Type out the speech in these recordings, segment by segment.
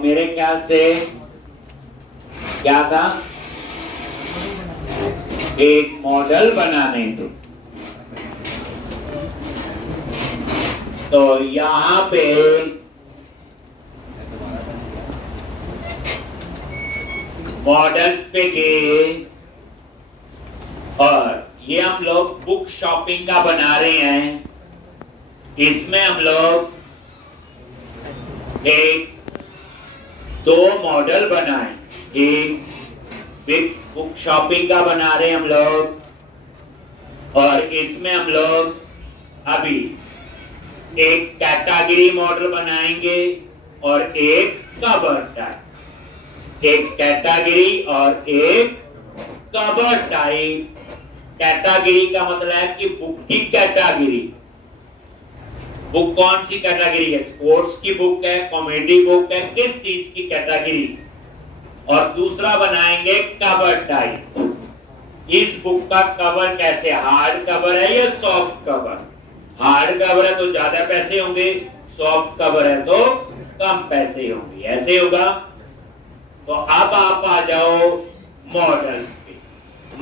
मेरे ख्याल से क्या था, एक मॉडल बनाने दो। तो यहां पे मॉडल्स पे गए और ये हम लोग बुक शॉपिंग का बना रहे हैं। इसमें हम लोग एक दो मॉडल बनाए, एक बिग बुक शॉपिंग का बना रहे हैं हम लोग, और इसमें हम लोग अभी एक कैटेगरी मॉडल बनाएंगे और एक कवर टाइप। एक कैटेगरी और एक कवर टाइप। कैटेगरी का मतलब है कि बुक की कैटेगरी। बुक कौन सी कैटेगरी है? स्पोर्ट्स की बुक है, कॉमेडी बुक है, किस चीज की कैटेगरी। और दूसरा बनाएंगे कवर टाइप। इस बुक का कवर कैसे, हार्ड कवर है या सॉफ्ट कवर? हार्ड कवर है तो ज्यादा पैसे होंगे, सॉफ्ट कवर है तो कम पैसे होंगे, ऐसे होगा। तो अब आप आ जाओ मॉडल पे।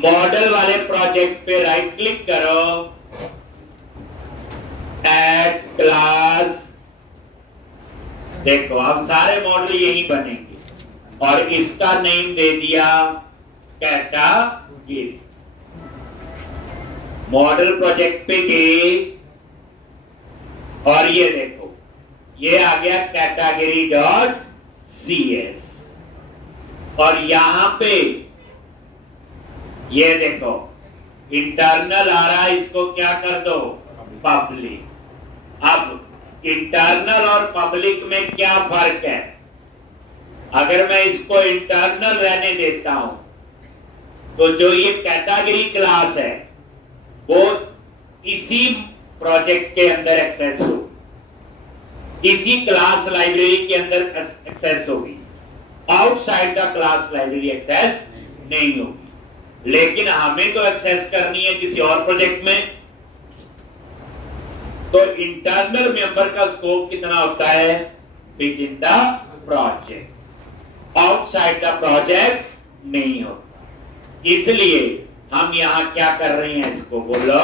मॉडल वाले प्रोजेक्ट पे राइट क्लिक करो, ऐड क्लास। देखो अब सारे मॉडल यही बनेंगे और इसका नेम दे दिया कैटेगरी। मॉडल प्रोजेक्ट पे गए और ये देखो ये आ गया कैटेगरी डॉट CS। और यहां पे ये देखो इंटरनल आ रहा है, इसको क्या कर दो, पब्लिक। अब इंटरनल और पब्लिक में क्या फर्क है? अगर मैं इसको इंटरनल रहने देता हूं तो जो ये कैटेगरी क्लास है वो इसी प्रोजेक्ट के अंदर एक्सेस होगी, इसी क्लास लाइब्रेरी के अंदर एक्सेस होगी। Outside the class library access नहीं होगी। लेकिन हमें तो एक्सेस करनी है किसी और प्रोजेक्ट में। तो इंटरनल मेंबर का स्कोप कितना होता है? With in the project, outside the project नहीं होता। इसलिए हम यहां क्या कर रहे हैं, इसको बोलो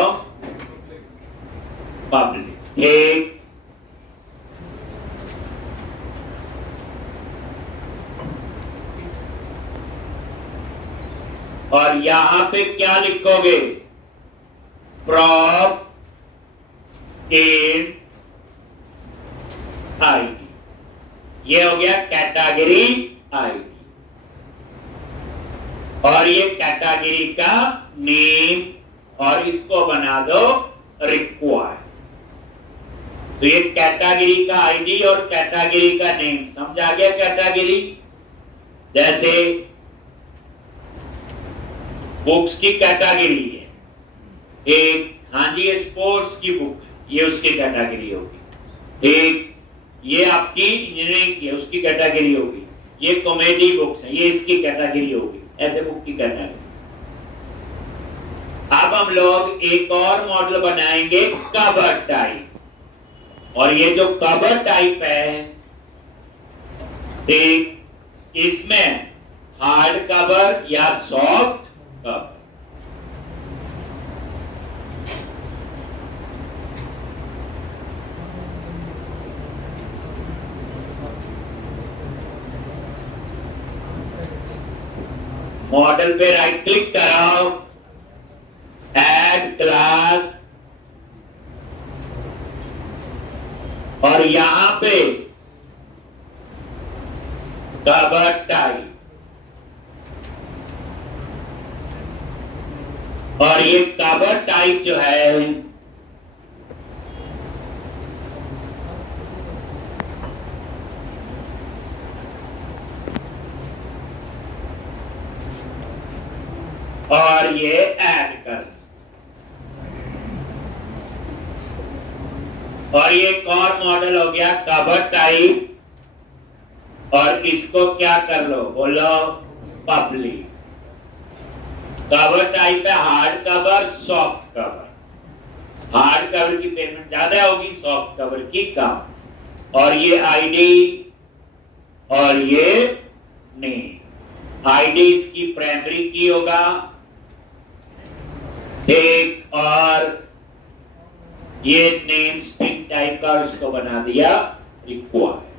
पब्लिक। ठीक, और यहां पे क्या लिखोगे, प्रॉप इन आईडी। ये हो गया कैटेगरी आईडी। और ये कैटेगरी का नेम और इसको बना दो रिक्वायर्ड। तो ये कैटेगरी का आईडी और कैटेगरी का नेम, समझ आ गया? कैटेगरी जैसे बुक्स की कैटेगरी है एक, हाँ जी ये स्पोर्ट्स की बुक है, ये उसकी कैटेगरी होगी। एक ये आपकी इंजीनियरिंग की है, उसकी कैटेगरी होगी। ये कॉमेडी बुक्स है, ये इसकी कैटेगरी होगी। ऐसे बुक की कैटेगरी। अब हम लोग एक और मॉडल बनाएंगे कवर टाइप। और ये जो कवर टाइप है, ठीक, इसमें हार्ड कवर या सॉफ्ट कवर। मॉडल पे राइट क्लिक कराओ, ऐड क्लास, और यहां पे कवर टाइप। और ये कवर टाइप जो है और ये ऐड कर, और ये एक और मॉडल हो गया कवर टाइप। और इसको क्या कर लो, बोलो पब्लिक। कवर टाइप है hard cover, soft cover. Hard cover की पेमेंट ज्यादा होगी, सॉफ्ट कवर की कम। और ये आईडी और ये नेम। आईडी इसकी प्राइमरी की होगा, एक, और ये नेम स्ट्रिंग टाइप का उसको बना दिया रिक्वायर्ड।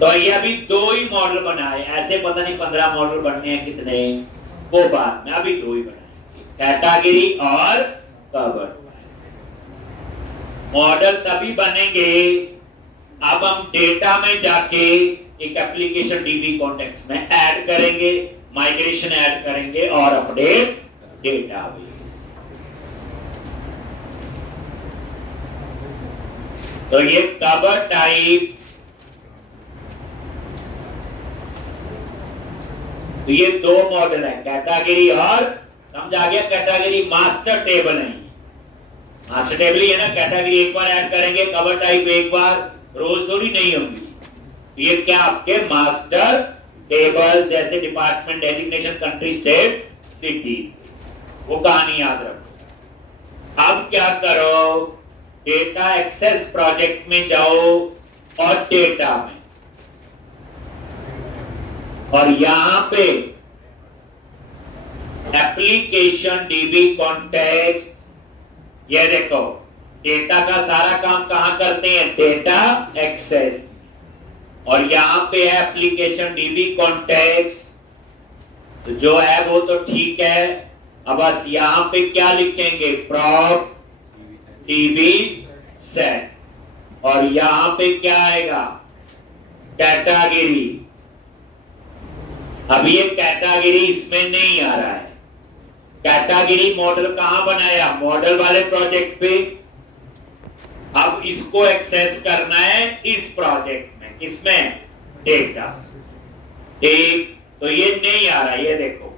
तो ये अभी 2 ही मॉडल बनाए, ऐसे पता नहीं 15 मॉडल बनने हैं कितने, वो बाद में, अभी 2 ही बनाए, कैटेगरी और कवर। मॉडल तभी बनेंगे अब हम डेटा में जाके एक एप्लीकेशन डीबी कॉन्टेक्स्ट में ऐड करेंगे, माइग्रेशन ऐड करेंगे और अपडेट डेटाबेस। तो ये कवर टाइप, तो ये 2 मॉडल है, कैटेगरी और, समझ आ गया, कैटेगरी मास्टर टेबल है, मास्टर टेबल ही है ना, कैटेगरी एक बार ऐड करेंगे, कवर टाइप एक बार, रोज थोड़ी नहीं होगी। तो ये क्या आपके मास्टर टेबल, जैसे department, designation, country, state, city, वो कहानी याद रखो। अब क्या करो, डेटा एक्सेस प्रोजेक्ट में जाओ और डेटा में, और यहां पे एप्लीकेशन डीबी कॉन्टेक्स्ट, ये देखो डेटा का सारा काम कहां करते हैं, डेटा एक्सेस, और यहां पे है एप्लीकेशन डीबी कॉन्टेक्स्ट, तो जो है वो तो ठीक है। अब बस यहां पे क्या लिखेंगे, प्रॉप डीबी सेट, और यहां पे क्या आएगा, कैटेगरी। अब ये कैटेगरी इसमें नहीं आ रहा है, कैटेगरी मॉडल कहां बनाया, मॉडल वाले प्रोजेक्ट पे। अब इसको एक्सेस करना है इस प्रोजेक्ट में, किसमें, डेटा। ठीक, तो ये नहीं आ रहा, ये देखो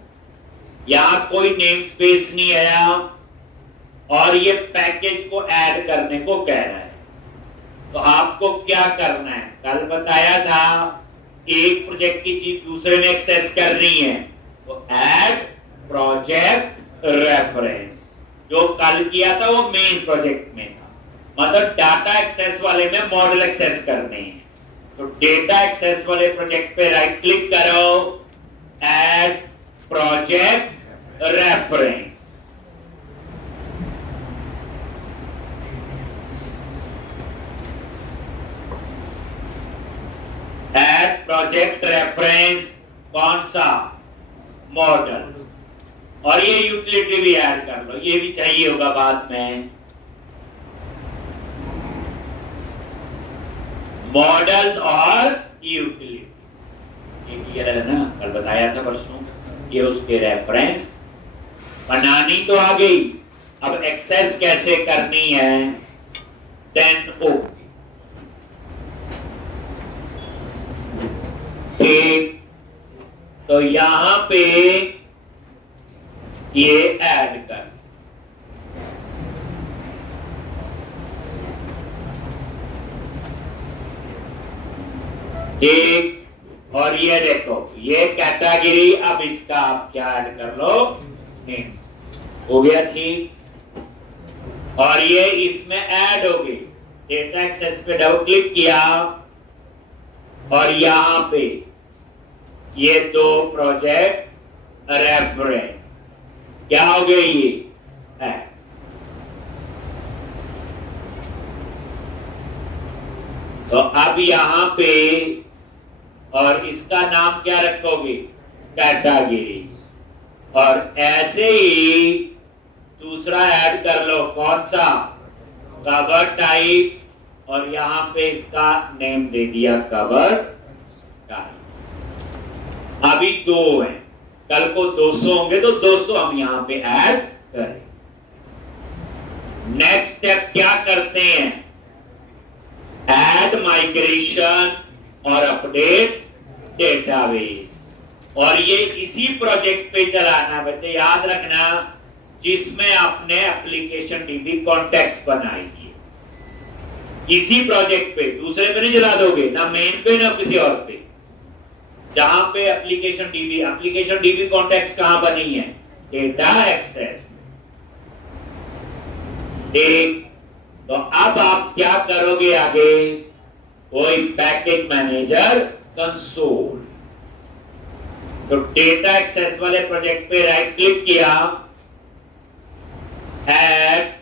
यहां कोई नेम स्पेस नहीं आया, और ये पैकेज को ऐड करने को कह रहा है। तो आपको क्या करना है, कल बताया था एक प्रोजेक्ट की चीज दूसरे में एक्सेस करनी है, तो ऐड प्रोजेक्ट रेफरेंस, जो कल किया था वो मेन प्रोजेक्ट में था, मतलब डाटा एक्सेस वाले में मॉडल एक्सेस करने हैं। तो डेटा एक्सेस वाले प्रोजेक्ट पे राइट क्लिक करो, add project reference, add project reference, कौन सा, मॉडल, और ये यूटिलिटी भी ऐड कर लो, ये भी चाहिए होगा बाद में। मॉडल्स और यूटिलिटी, ये क्लियर है ना, कल बताया था परसों, ये उसके रेफरेंस। बनानी तो आ गई, अब एक्सेस कैसे करनी है, देन ओके। ठीक, तो यहां पे ये ऐड कर, ठीक, और ये देखो ये कैटेगरी, अब इसका आप क्या ऐड कर लो, नेम्स, हो गया ठीक। और ये इसमें ऐड हो गई, डेटा एक्सेस पे डबल क्लिक किया, और यहां पे ये 2 प्रोजेक्ट रेफरेंस क्या हो गए, ये है। तो अब यहां पे, और इसका नाम क्या रखोगे, कैटेगरी, और ऐसे ही दूसरा ऐड कर लो, कौन सा, कवर टाइप, और यहां पे इसका नेम दे दिया कवर टाइप। अभी 2 हैं, कल को 200 होंगे तो 200 हम यहां पे ऐड करें। नेक्स्ट स्टेप क्या करते हैं, ऐड माइग्रेशन और अपडेट डेटाबेस, और ये इसी प्रोजेक्ट पे चलाना बच्चे, याद रखना, जिसमें आपने एप्लीकेशन डीबी कॉन्टेक्स्ट बनाई है। इसी प्रोजेक्ट पे, दूसरे पे नहीं चला दोगे, ना मेन पे ना किसी और पे। जहां पे एप्लीकेशन डीबी कॉन्टेक्स्ट कहां बनी है? Data access. ठीक, तो अब आप क्या करोगे आगे? कोई पैकेज मैनेजर कंसोल। तो डेटा एक्सेस वाले प्रोजेक्ट पे राइट क्लिक किया, ऐड,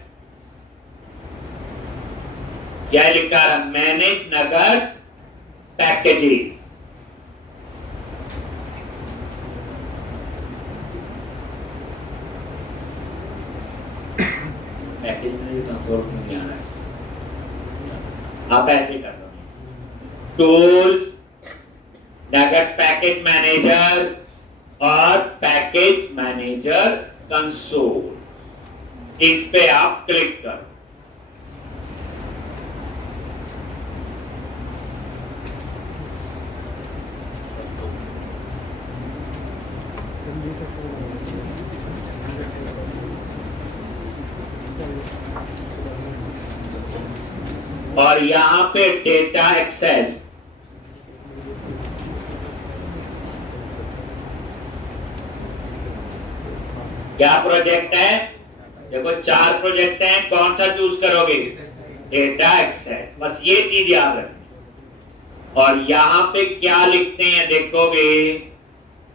क्या लिखा रहा? मैनेज नगद पैकेजेस। पैकेज मैनेजर कंसोल नहीं आ रहा है, आप ऐसे कर दो, टूल्स, नगद पैकेज मैनेजर और पैकेज मैनेजर कंसोल, इस पे आप क्लिक करो। और यहां पे डेटा एक्सेस, क्या प्रोजेक्ट है? देखो 4 प्रोजेक्ट हैं, कौन सा चूज करोगे? डेटा एक्सेस, बस ये चीज याद रखनी। और यहां पे क्या लिखते हैं देखोगे,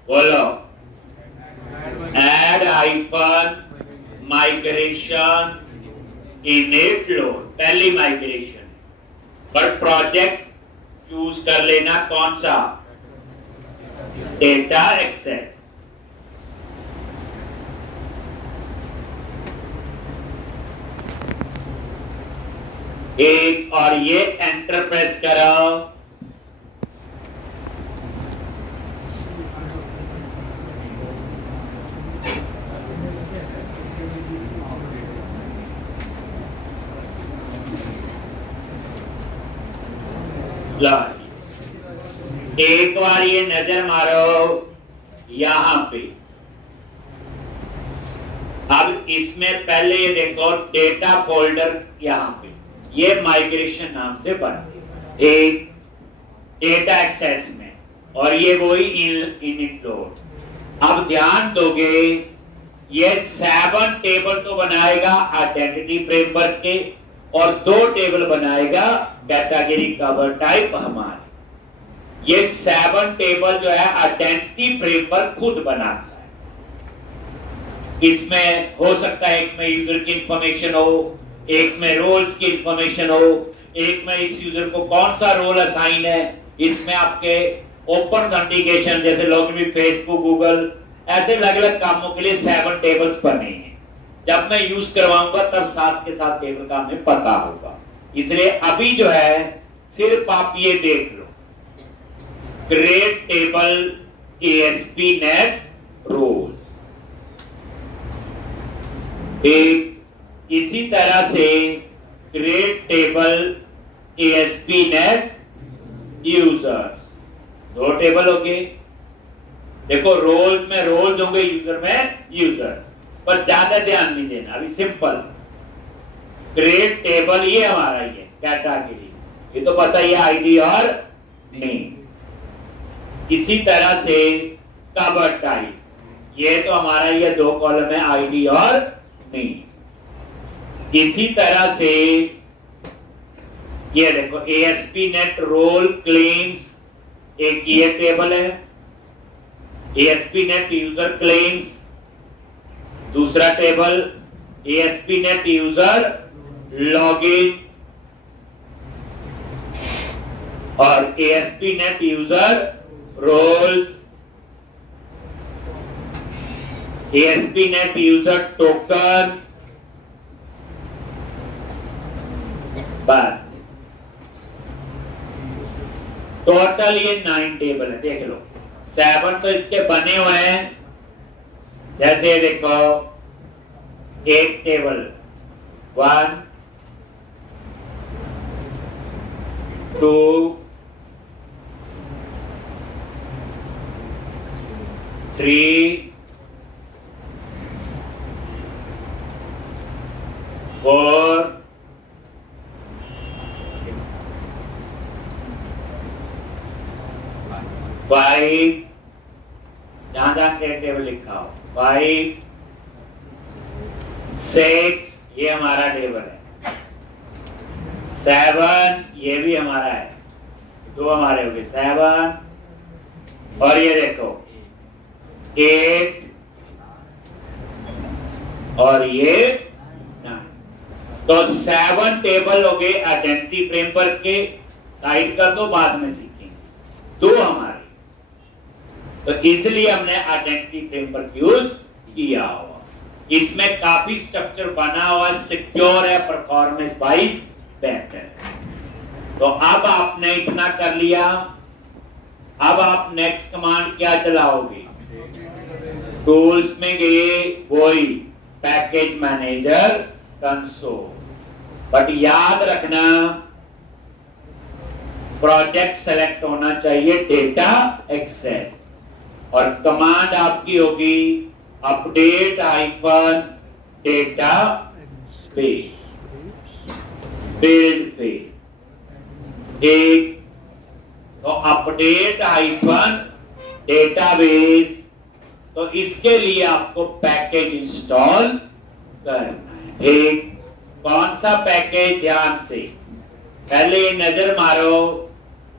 बोलो, add icon migration init load, पहली माइग्रेशन। पर प्रोजेक्ट चूज कर लेना कौन सा? Data access. एक और ये एंटर प्रेस करो। एक बार ये नजर मारो यहां पे। अब इसमें पहले ये देखो डेटा फोल्डर, यहां पे ये माइग्रेशन नाम से बनते हैं एक डेटा एक्सेस में, और ये वही इनिट लोड। अब ध्यान दोगे, ये 7 टेबल तो बनाएगा आइडेंटिटी फ्रेमवर्क के, और 2 टेबल बनाएगा कैटेगरी कवर टाइप हमारे। ये 7 टेबल जो है आइडेंटिटी फ्रेमवर्क खुद बनाता है। इसमें हो सकता है एक में यूजर की इंफॉर्मेशन हो, एक में रोल्स की इंफॉर्मेशन हो, एक में इस यूजर को कौन सा रोल असाइन है, इसमें आपके ओपन ऑथेंटिकेशन जैसे लॉगिन विद फेसबुक, गूगल, ऐसे अलग अलग कामों के लिए 7 टेबल्स बने हैं। जब मैं यूज करवाऊंगा तब साथ के साथ टेबल का हमें पता होगा। इसलिए अभी जो है सिर्फ आप ये देख लो, create table ASP net role. एक इसी तरह से create table ASP net users, 2 table हो गए। देखो रोल्स में रोल्स होंगे, यूजर में यूजर, पर ज्यादा ध्यान नहीं देना। अभी सिंपल क्रिएट टेबल, ये हमारा ही है कैटेगरी, ये तो पता ही है, आईडी और नेम। इसी तरह से कवर टाइप, ये तो हमारा ये 2 कॉलम है, आईडी और नेम। इसी तरह से ये देखो एएसपी नेट रोल क्लेम्स, एक ये टेबल है, एएसपी नेट यूजर क्लेम्स, दूसरा table ASP net user login, और ASP net user roles, ASP net user token. बस टोटल ये 9 टेबल है, देख लो। 7 तो इसके बने हुए हैं, जैसे देखो एक टेबल 1 2 3 4 5 जहां जहां टेबल लिखा हो 5 6 ये हमारा टेबल है 7 ये भी हमारा है दो हमारे हो गए 7 और ये देखो 8 और ये 9 तो 7 टेबल हो गए आइडेंटिटी फ्रेमवर्क के साइड का तो बाद में सीखेंगे दो हमारे तो इसलिए हमने आइडेंटिटी फ्रेमवर्क यूज किया हुआ इसमें काफी स्ट्रक्चर बना हुआ सिक्योर है परफॉर्मेंस वाइज बेहतर है तो अब आपने इतना कर लिया अब आप नेक्स्ट कमांड क्या चलाओगे टूल्स में गए वही पैकेज मैनेजर कंसोल बट याद रखना प्रोजेक्ट सेलेक्ट होना चाहिए डेटा एक्सेस और कमांड आपकी होगी update hyphen data base build phase एक तो अपडेट हाइफन डेटाबेस तो इसके लिए आपको पैकेज इंस्टॉल करना है एक कौन सा पैकेज ध्यान से पहले नजर मारो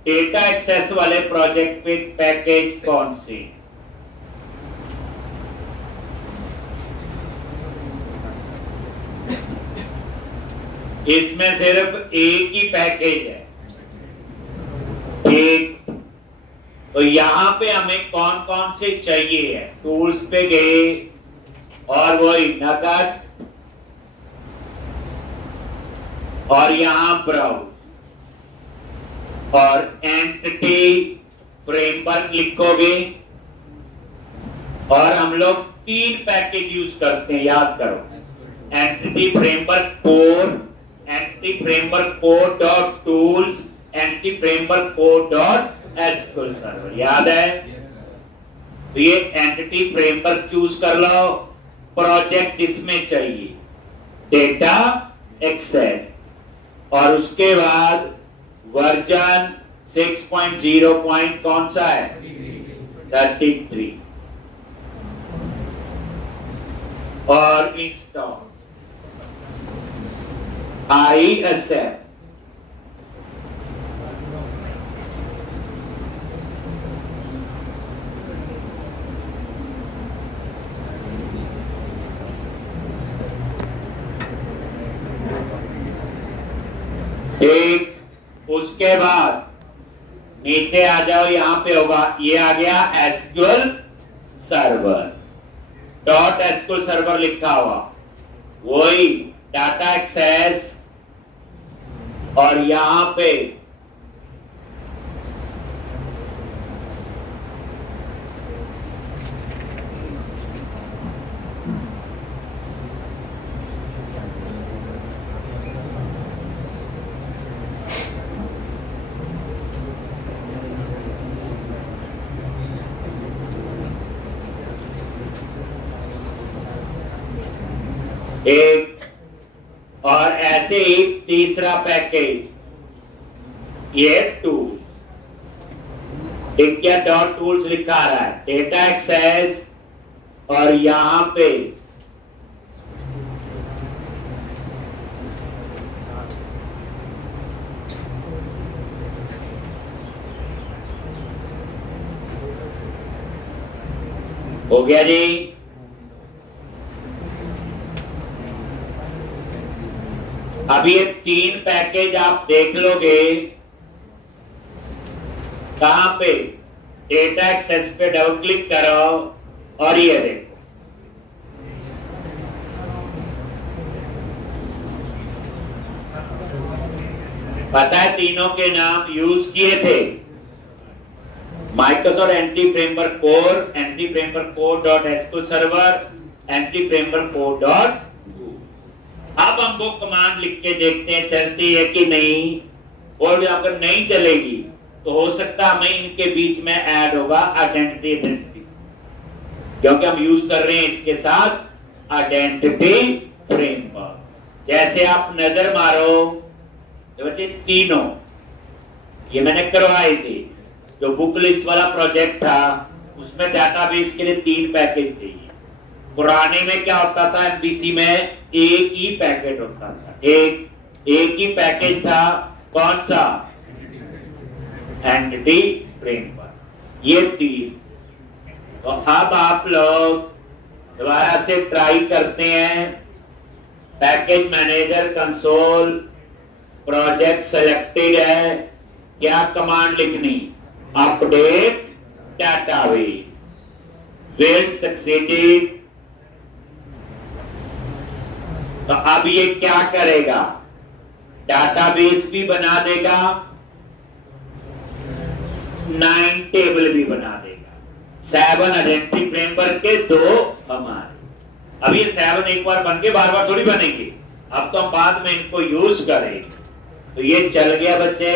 डेटा एक्सेस वाले प्रोजेक्ट पे पैकेज कौन से इसमें सिर्फ एक ही पैकेज है एक तो यहां पे हमें कौन कौन से चाहिए है टूल्स पे गए और वही नगद और यहां ब्राउज और एंटिटी फ्रेमवर्क लिखोगे और हम लोग 3 पैकेज यूज करते हैं याद करो entity framework core entity framework core dot tools entity framework core dot SQL server याद है तो ये एंटिटी फ्रेमवर्क चूज कर लो प्रोजेक्ट जिसमें चाहिए डेटा एक्सेस और उसके बाद वर्जन 6.0 कौन सा है 33 और इंस्टॉल आई एक्सेप्ट एक उसके बाद नीचे आ जाओ यहां पे होगा ये आ गया SQL server dot SQL server लिखा हुआ वही डाटा एक्सेस और यहां पे एक और ऐसे ही तीसरा पैकेज ये टूल एक क्या डॉट टूल्स लिखा आ रहा है डेटा एक्सेस और यहां पे हो गया जी अभी ये 3 पैकेज आप देख लोगे कहां पे डेटा एक्सेस पे डबल क्लिक करो और ये देखो पता है तीनों के नाम यूज किए थे Microsoft anti framework core anti framework core dot SQL server anti framework core dot अब हम वो कमांड लिख के देखते हैं चलती है कि नहीं और अगर नहीं चलेगी तो हो सकता है हमें इनके बीच में ऐड होगा आइडेंटिटी क्योंकि हम यूज कर रहे हैं इसके साथ आइडेंटिटी फ्रेमवर्क जैसे आप नजर मारो बच्चे तीनों ये मैंने करवाए थे जो बुक लिस्ट वाला प्रोजेक्ट था उसमें डाटाबेस के लिए 3 पैकेज चाहिए। पुराने में क्या होता था, एमपीसी में एक ही पैकेट होता था, एक ही पैकेज था। कौन सा? Entity framework. ये 3। तो अब आप लोग दोबारा से ट्राई करते हैं। Package manager console, project selected है, क्या कमांड लिखनी? Update database, field succeeded. तो अब ये क्या करेगा? डाटाबेस भी बना देगा, 9 टेबल भी बना देगा। 7 आइडेंटिटी फ्रेमवर्क के 2 हमारे। अब ये 7 एक बार बन के बार बार थोड़ी बनेंगे, अब तो हम बाद में इनको यूज करेंगे। तो ये चल गया बच्चे।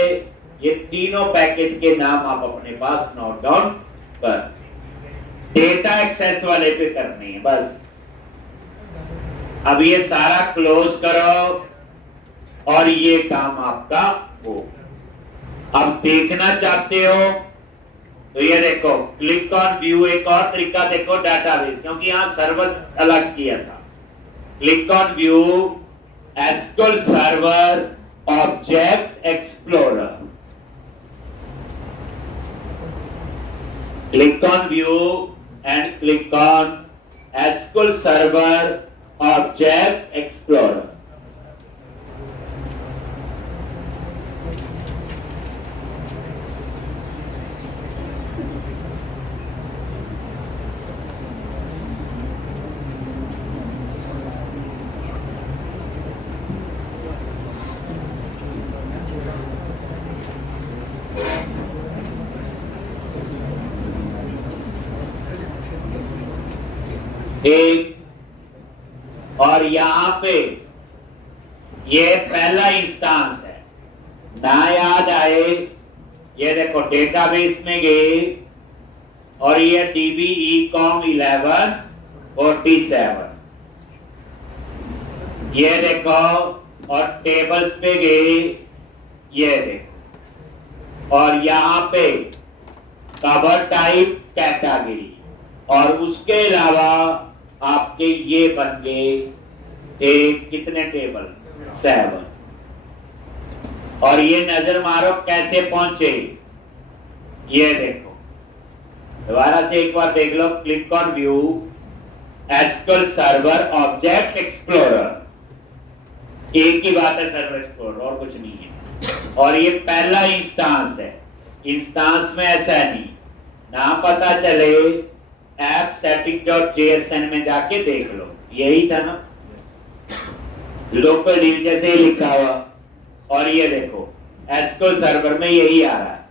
ये तीनों पैकेज के नाम आप अपने पास नोट डाउन कर। डेटा एक्सेस वाले पे करनी है बस। अब ये सारा क्लोज करो और ये काम आपका हो। अब देखना चाहते हो तो ये देखो, क्लिक ऑन व्यू। एक और तरीका देखो डाटाबेस, क्योंकि यहां सर्वर अलग किया था। Click on view, SQL server, object explorer. Click on view and click on SQL Server Object Explorer. एक और यहां पे ये पहला इंस्टांस है ना, याद आए। ये देखो डेटाबेस में गए और ये DBECOM 1147, ये देखो, और टेबल्स पे गए, ये देखो, और यहां पे कवर टाइप कैटेगरी, और उसके अलावा आपके ये बन गए कितने टेबल? 7। और ये नजर मारो कैसे पहुंचे, ये देखो। दोबारा से एक बार देख लो। Click on view, SQL server object explorer. एक ही बात है, सर्वर एक्सप्लोरर, और कुछ नहीं है। और ये पहला इंस्टांस है। इंस्टांस में ऐसा नहीं, ना पता चले ऐप setting.jsn में जाके देख लो, यही था ना, लोकल डील जैसे ही लिखा हुआ। और ये देखो एसक्यूएल सर्वर में यही आ रहा है,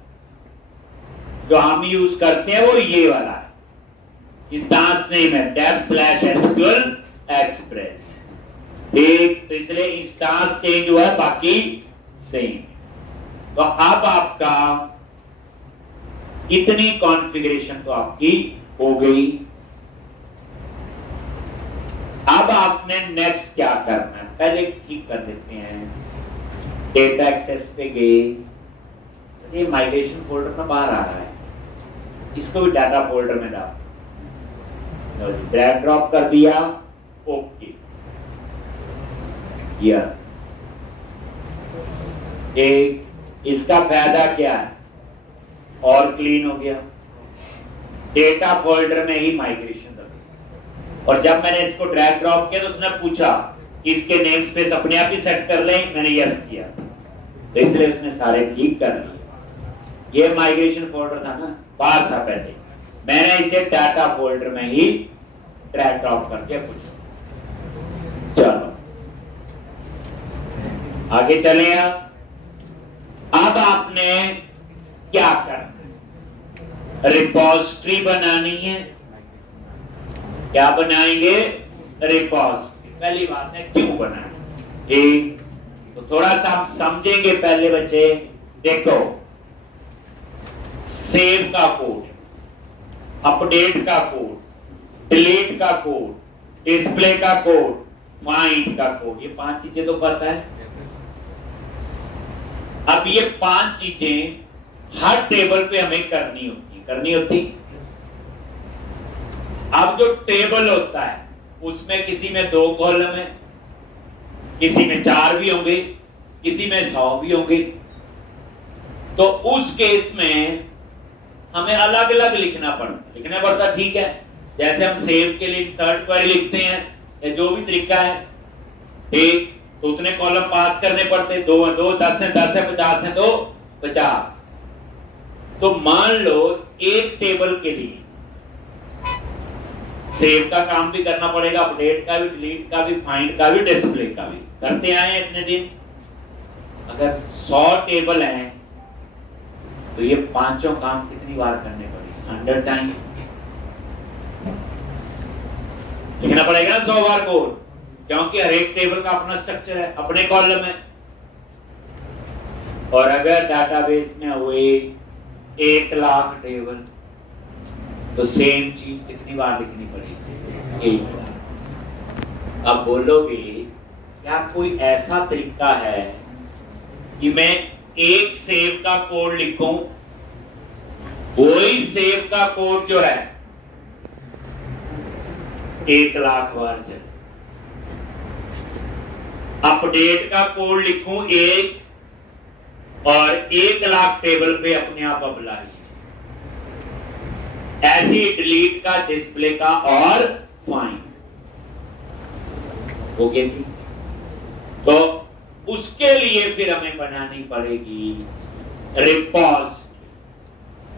जो हम यूज करते हैं वो ये वाला है। इंस्टांस नेम है dev/SQL Express। ठीक, तो इसलिए इंस्टांस चेंज हुआ है, बाकी सेम। तो अब आपका इतनी कॉन्फ़िगरेशन तो आपकी हो गई। अब आपने नेक्स्ट क्या करना है? पहले ठीक कर देते हैं। डेटा एक्सेस पे गए, ये माइग्रेशन फोल्डर में बाहर आ रहा है, इसको भी डाटा फोल्डर में डाल, ड्रैग ड्रॉप कर दिया, ओके, यस। इसका फायदा क्या है? और क्लीन हो गया, डेटा फोल्डर में ही माइग्रेशन रखी। और जब मैंने इसको ड्रैग ड्रॉप किया तो उसने पूछा कि इसके नेम स्पेस अपने आप ही सेट कर लें, मैंने यस किया, तो इसलिए उसने सारे ठीक कर लिए। ये माइग्रेशन फोल्डर था ना, बाहर था पहले, मैंने इसे डाटा फोल्डर में ही ड्रैग ड्रॉप करके कुछ। चलो आगे चले। अब आपने क्या करना? रिपोजिटरी बनानी है। क्या बनाएंगे? रिपोजिटरी। पहली बात है क्यों बनाना, ठीक, तो थोड़ा सा हम समझेंगे पहले बच्चे। देखो, सेव का कोड, अपडेट का कोड, डिलीट का कोड, डिस्प्ले का कोड, फाइंड का कोड, ये 5 चीजें तो पता है। अब ये 5 चीजें हर टेबल पे हमें करनी होती। अब जो टेबल होता है उसमें किसी में 2 कॉलम है, किसी में 4 भी होंगे, किसी में 100 भी होंगे। तो उस केस में हमें अलग अलग लिखना पड़ता। ठीक है, जैसे हम सेव के लिए इंसर्ट क्वेरी लिखते हैं या जो भी तरीका है, एक तो उतने कॉलम पास करने पड़ते, 2 2 10 है 10 है 50 है तो 50। तो मान लो एक टेबल के लिए सेव का काम भी करना पड़ेगा, अपडेट का भी, डिलीट का भी, फाइंड का भी, डिस्प्ले का भी करते आए हैं इतने दिन। अगर 100 टेबल हैं तो ये पांचों काम कितनी बार करने पड़ेंगे? 100 टाइम लिखना पड़ेगा ना 100 बार कोड, क्योंकि हर एक टेबल का अपना स्ट्रक्चर है, अपने कॉलम है। और अगर डाटाबेस में हुए 1 लाख टेबल तो सेम चीज कितनी बार लिखनी पड़ेगी? 1 बार। अब बोलोगे क्या कोई ऐसा तरीका है कि मैं एक सेव का कोड लिखूं, वही सेव का कोड जो है 1 लाख बार चले, अपडेट का कोड लिखूं एक और 1 लाख टेबल पे अपने आप अप्लाई, ऐसी डिलीट का, डिस्प्ले का और फाइंड हो गया थी। तो उसके लिए फिर हमें बनानी पड़ेगी रिपोजिटरी,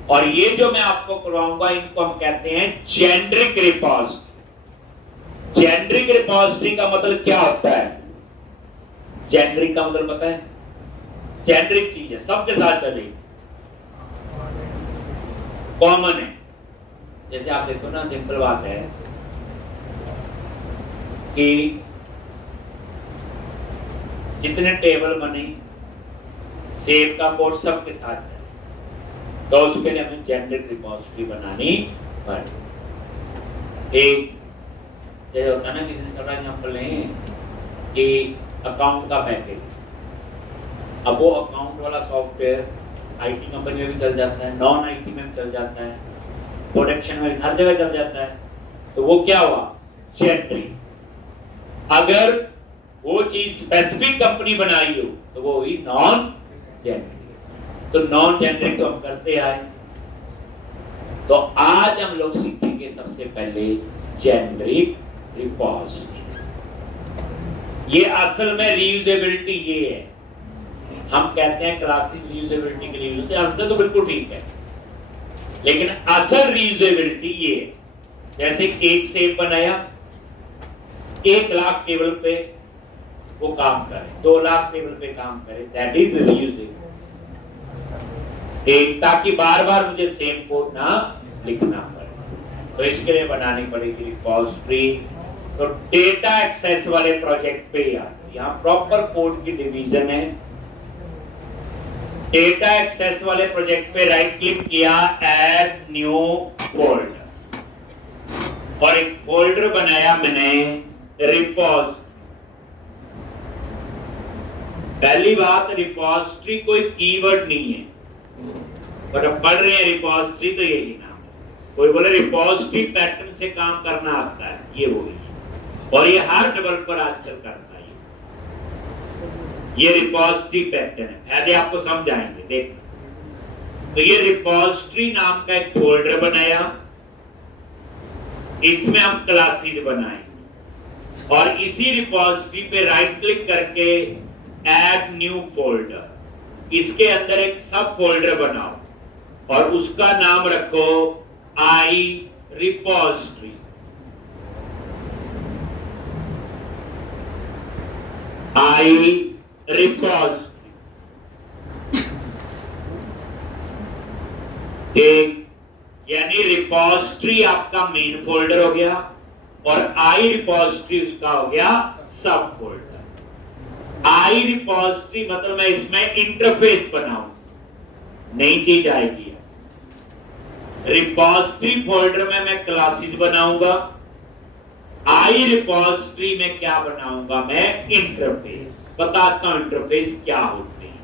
और ये जो मैं आपको करवाऊंगा इनको हम कहते हैं जेनरिक रिपोजिटरी। जेनरिक रिपोजिटरी का मतलब क्या होता है? जेनरिक का मतलब पता है? जेनरिक चीज है, सबके साथ चलेगी, कॉमन है। जैसे आप देखो ना, सिंपल बात है कि जितने टेबल बने सेव का कोड सबके साथ है, तो उसके लिए हमें जेनरिक रिपोजिटरी बनानी पड़े। एक जैसे होता है ना, किसी छोटा एग्जांपल लें कि अकाउंट का पैकेज, अब वो अकाउंट वाला सॉफ्टवेयर आईटी कंपनी में भी चल जाता है, नॉन आईटी में भी चल जाता है, प्रोडक्शन में हर जगह चल जाता है। तो वो क्या हुआ? जेनरिक। अगर वो चीज स्पेसिफिक कंपनी बनाई हो तो वो हुई नॉन जेनरिक। तो नॉन जेनरिक तो हम करते आए। तो आज हम लोग सीखेंगे सबसे पहले जेनरिक रिपोजिटरी। ये असल में रीयूजेबिलिटी ये है, हम कहते हैं क्लासिक रीयूजेबिलिटी के लिए आंसर तो बिल्कुल ठीक है, लेकिन असल रीयूजेबिलिटी ये है। जैसे एक सेव बनाया, 1 लाख टेबल पे वो काम करे, 2 लाख टेबल पे काम करे, दैट इज रीयूजेबल। एक, ताकि बार बार मुझे सेम कोड ना लिखना पड़े, तो इसके लिए बनानी पड़ेगी रिपोजिटरी। तो डेटा एक्सेस वाले प्रोजेक्ट पे यहाँ प्रॉपर कोड की डिवीजन है। डेटा एक्सेस वाले प्रोजेक्ट पे राइट क्लिक किया, ऐड न्यू फोल्डर, और एक फोल्डर बनाया मैंने रिपोजिटरी। पहली बात, रिपोजिटरी कोई कीवर्ड नहीं है, पर अब पढ़ रहे हैं रिपोजिटरी तो यही नाम है। कोई बोले रिपोजिटरी पैटर्न से काम करना आता है, ये वही है, और ये हर डेवलपर आजकल करता है। ये रिपोजिटरी पैटर्न है, पहले आपको समझाएंगे, देखो। तो ये रिपोजिटरी नाम का एक फोल्डर बनाया, इसमें हम क्लासेस बनाएंगे, और इसी रिपोजिटरी पे राइट क्लिक करके ऐड न्यू फोल्डर, इसके अंदर एक सब फोल्डर बनाओ और उसका नाम रखो आई रिपोजिटरी। आई रिपोजिटरी, एक, यानी रिपोजिटरी आपका मेन फोल्डर हो गया और आई रिपोजिटरी उसका हो गया सब फोल्डर। आई रिपोजिटरी मतलब मैं इसमें इंटरफेस बनाऊं, नई चीज आएगी। रिपोजिटरी फोल्डर में मैं क्लासेस बनाऊंगा, आई रिपोजिटरी में क्या बनाऊंगा मैं? इंटरफेस। बताता हूं इंटरफेस क्या होते हैं।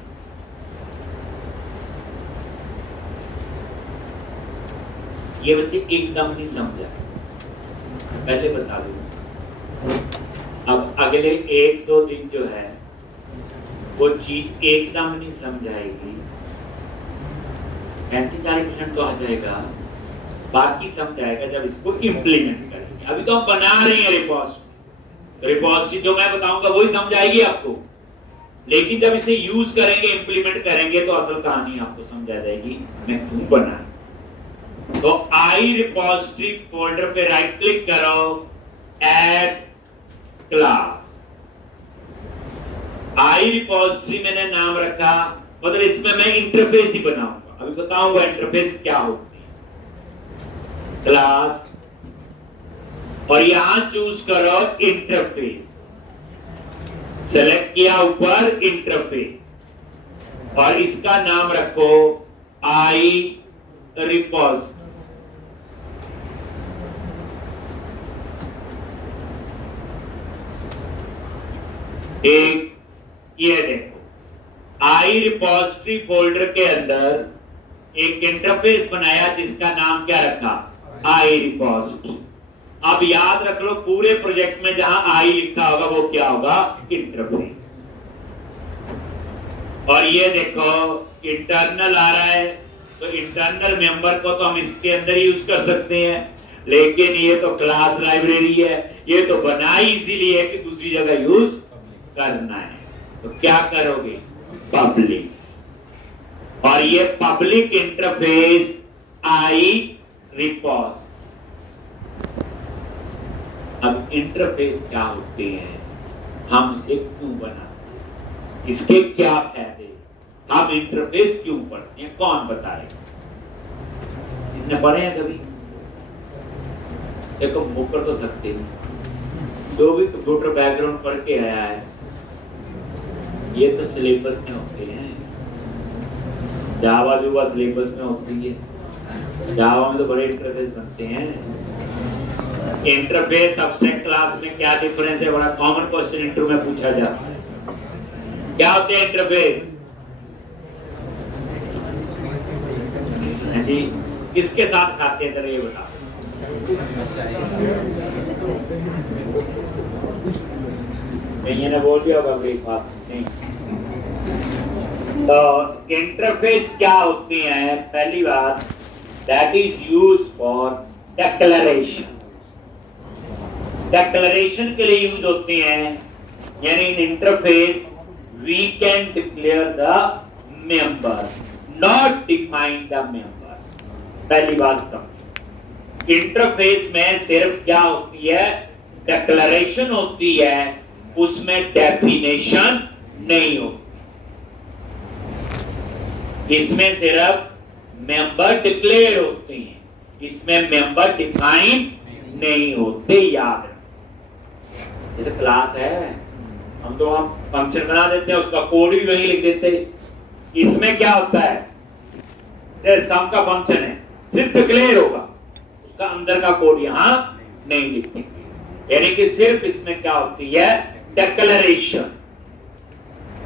ये बच्चे एकदम नहीं समझा, पहले बता दूं। अब अगले 1-2 दिन जो है वो चीज एकदम नहीं समझाएगी, 35-40% तो आ जाएगा, बाकी समझ आएगा जब इसको इम्प्लीमेंट करेंगे। अभी तो हम बना रहे हैं रिपोजिटरी, जो मैं बताऊंगा वही समझ आएगी आपको, लेकिन जब इसे यूज करेंगे, इम्प्लीमेंट करेंगे तो असल कहानी आपको समझ आ जाएगी मैं क्यों बना। तो आई रिपोजिटरी फोल्डर पे राइट क्लिक करो, ऐड क्लास। आई रिपोजिटरी मैंने नाम रखा, मतलब इसमें मैं इंटरफेस ही बनाऊंगा, अभी बताऊंगा इंटरफेस क्या होती है। क्लास, और यहां चूज करो इंटरफेस, सेलेक्ट किया ऊपर इंटरफेस, और इसका नाम रखो आई रिपोजिटरी। एक ये देखो, आई रिपोजिटरी फोल्डर के अंदर एक इंटरफेस बनाया जिसका नाम क्या रखा, आई रिपोजिटरी। अब याद रख लो पूरे प्रोजेक्ट में जहां आई लिखा होगा वो क्या होगा, इंटरफेस। और ये देखो इंटरनल आ रहा है, तो इंटरनल मेंबर को तो हम इसके अंदर यूज कर सकते हैं, लेकिन ये तो क्लास लाइब्रेरी है, ये तो बनाई इसीलिए कि दूसरी जगह यूज करना है। तो क्या करोगे, पब्लिक, और ये पब्लिक इंटरफेस आई रिपोज। अब इंटरफेस क्या होते हैं, हम इसे क्यों बनाते हैं, इसके क्या फायदे, हम इंटरफेस क्यों पढ़ते हैं, कौन बताए, इसने पढ़े हैं कभी? देखो मुकर तो सकते नहीं, जो भी कंप्यूटर बैकग्राउंड पढ़ के आया है ये तो सिलेबस में होते हैं, जावा जो सिलेबस में होती है, जावा में तो बड़े इंटरफेस बनते हैं। इंटरफेस सबसेट क्लास में क्या डिफरेंस है, बड़ा कॉमन क्वेश्चन इंटरव्यू में पूछा जाता है, क्या होते हैं इंटरफेस जी, किसके साथ खाते हैं, जरा ये बताओ। कहीं ने बोल दिया होगा ब्रेकफास्ट नहीं। तो इंटरफेस क्या होती है, पहली बात that is use for declaration, declaration के लिए यूज होती हैं, यानी in interface we can declare the member, not define the member. पहली बात समझो, इंटरफेस में सिर्फ क्या होती है, डिक्लेरेशन होती है, उसमें डेफिनेशन नहीं होती। इसमें सिर्फ मेंबर डिक्लेयर होते हैं, इसमें मेंबर डिफाइन नहीं होते, याद रखो। जैसे क्लास है, हम तो वहां फंक्शन बना देते हैं, उसका कोड भी वहीं लिख देते हैं। इसमें क्या होता है, सम का फंक्शन है, सिर्फ डिक्लेयर होगा, उसका अंदर का कोड यहां नहीं लिखते, यानी कि सिर्फ इसमें क्या होती है, डिक्लेरेशन।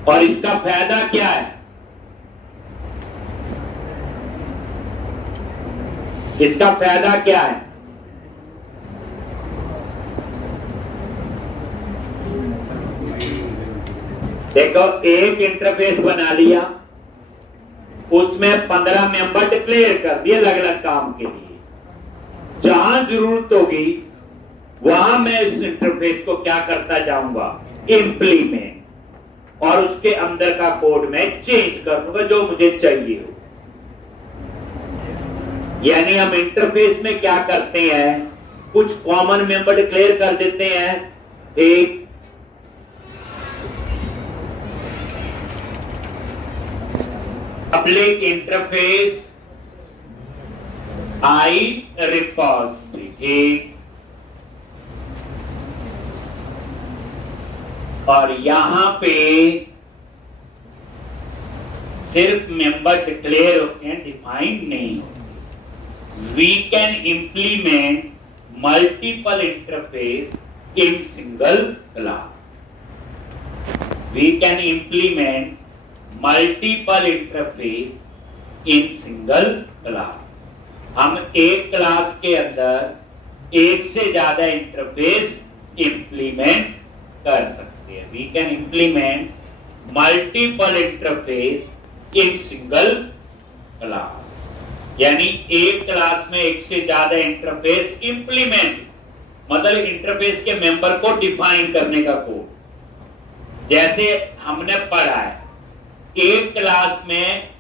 और इसका फायदा क्या है, इसका फायदा क्या है, देखो एक इंटरफेस बना लिया, उसमें 15 मेंबर डिक्लेयर कर दिए अलग अलग काम के लिए, जहां जरूरत होगी वहां मैं इस इंटरफेस को क्या करता जाऊंगा, इंप्लीमेंट, और उसके अंदर का कोड में चेंज कर दूंगा जो मुझे चाहिए हो। यानी हम इंटरफेस में क्या करते हैं, कुछ कॉमन मेंबर डिक्लेयर कर देते हैं, एक पब्लिक इंटरफेस आई रिपोजिटरी, ठीक, और यहां पे सिर्फ मेंबर डिक्लेयर होते हैं, डिफाइन नहीं होते। We can implement multiple interface in single class. We can implement multiple interface in single class. हम एक क्लास के अंदर एक से ज्यादा इंटरफेस इंप्लीमेंट कर सकते हैं। We can implement multiple interface in single class, यानी एक क्लास में एक से ज्यादा इंटरफेस इंप्लीमेंट मतलब इंटरफेस के मेंबर को डिफाइन करने का कोड। जैसे हमने पढ़ा है एक क्लास में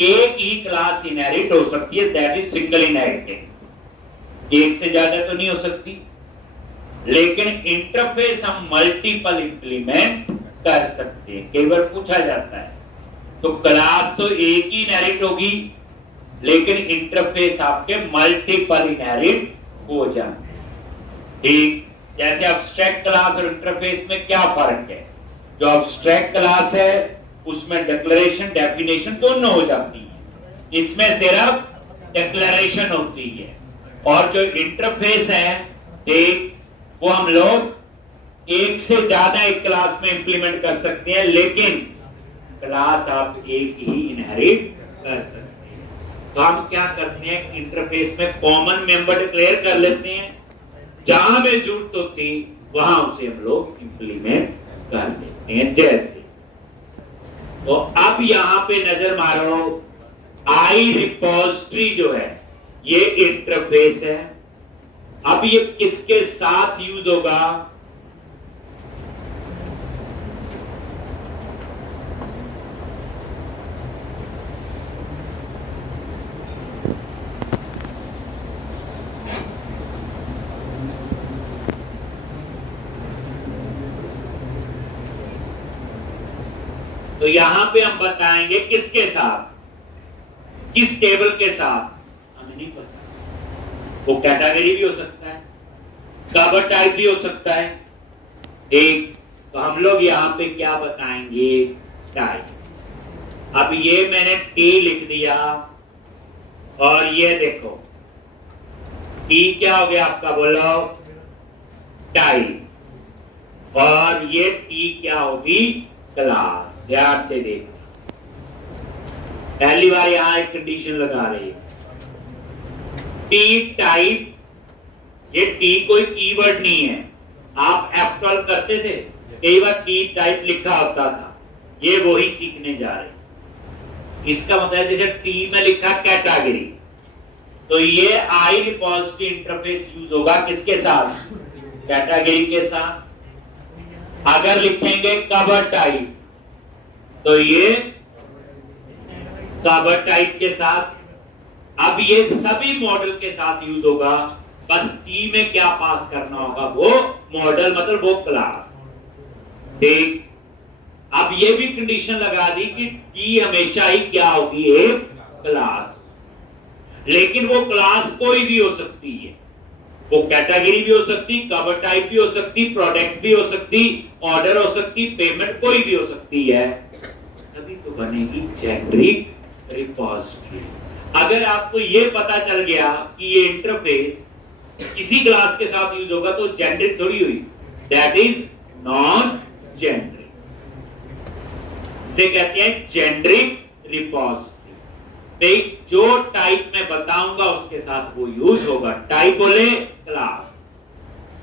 एक ही क्लास इनहेरिट हो सकती है, दैट इज सिंगल इनहेरिटेंस। एक से ज्यादा तो नहीं हो सकती, लेकिन इंटरफेस हम मल्टीपल इंप्लीमेंट कर सकते हैं। केवल पूछा जाता है तो क्लास तो एक ही इनहेरिट होगी, लेकिन इंटरफेस आपके मल्टीपल इनहेरिट हो जाते हैं। ठीक जैसे अब्स्ट्रैक्ट क्लास और इंटरफेस में क्या फर्क है? जो अब्स्ट्रैक्ट क्लास है उसमें डिक्लेरेशन डेफिनेशन दोनों हो जाती है, इसमें सिर्फ डिक्लेरेशन होती है। और जो इंटरफेस है ठीक वो हम लोग एक से ज्यादा एक क्लास में इंप्लीमेंट कर सकते हैं, लेकिन क्लास आप एक ही इनहेरिट कर सकते हैं। तो हम क्या करते हैं इंटरफेस में कॉमन मेंबर डिक्लेयर कर लेते हैं, जहां में जरूरत होती वहां उसे हम लोग इंप्लीमेंट कर लेते हैं। जैसे तो अब यहां पे नजर मारो, आई रिपोजिटरी जो है ये इंटरफेस है। अब ये किसके साथ यूज होगा? तो यहां पे हम बताएंगे किसके साथ, किस टेबल के साथ हमें नहीं पता। वो कैटेगरी भी हो सकता है, कवर टाइप भी हो सकता है। एक तो हम लोग यहां पे क्या बताएंगे? टाइप। अब ये मैंने टी लिख दिया और ये देखो टी क्या हो गया आपका, बोलो टाइप। और ये टी क्या होगी? क्लास। ध्यान से देखना, पहली बार यहां एक कंडीशन लगा रही है टी टाइप। ये टी कोई कीवर्ड नहीं है। आप F12 करते थे, कई बार टी टाइप लिखा होता था, ये वही सीखने जा रहे। इसका मतलब जैसे टी में लिखा कैटेगरी, तो ये आई रिपोजिटरी इंटरफेस यूज होगा किसके साथ? कैटेगरी के साथ। अगर लिखेंगे कवर टाइप तो ये कवर टाइप के साथ। अब ये सभी मॉडल के साथ यूज होगा, बस टी में क्या पास करना होगा? वो मॉडल मतलब वो क्लास। ठीक, अब ये भी कंडीशन लगा दी कि टी हमेशा ही क्या होगी? एक क्लास। लेकिन वो क्लास कोई भी हो सकती है, वो कैटेगरी भी हो सकती, कवर टाइप भी हो सकती, प्रोडक्ट भी हो सकती, ऑर्डर हो सकती, पेमेंट कोई भी हो सकती है। तभी तो बनेगी जेनेरिक रिपोजिटरी। अगर आपको ये पता चल गया कि ये इंटरफेस किसी क्लास के साथ यूज होगा तो जेनेरिक थोड़ी हुई, दैट इज नॉन जेनेरिक। इसे कहते हैं जेनेरिक रिपोजिटरी। जो टाइप मैं बताऊंगा उसके साथ वो यूज होगा। टाइप बोले क्लास।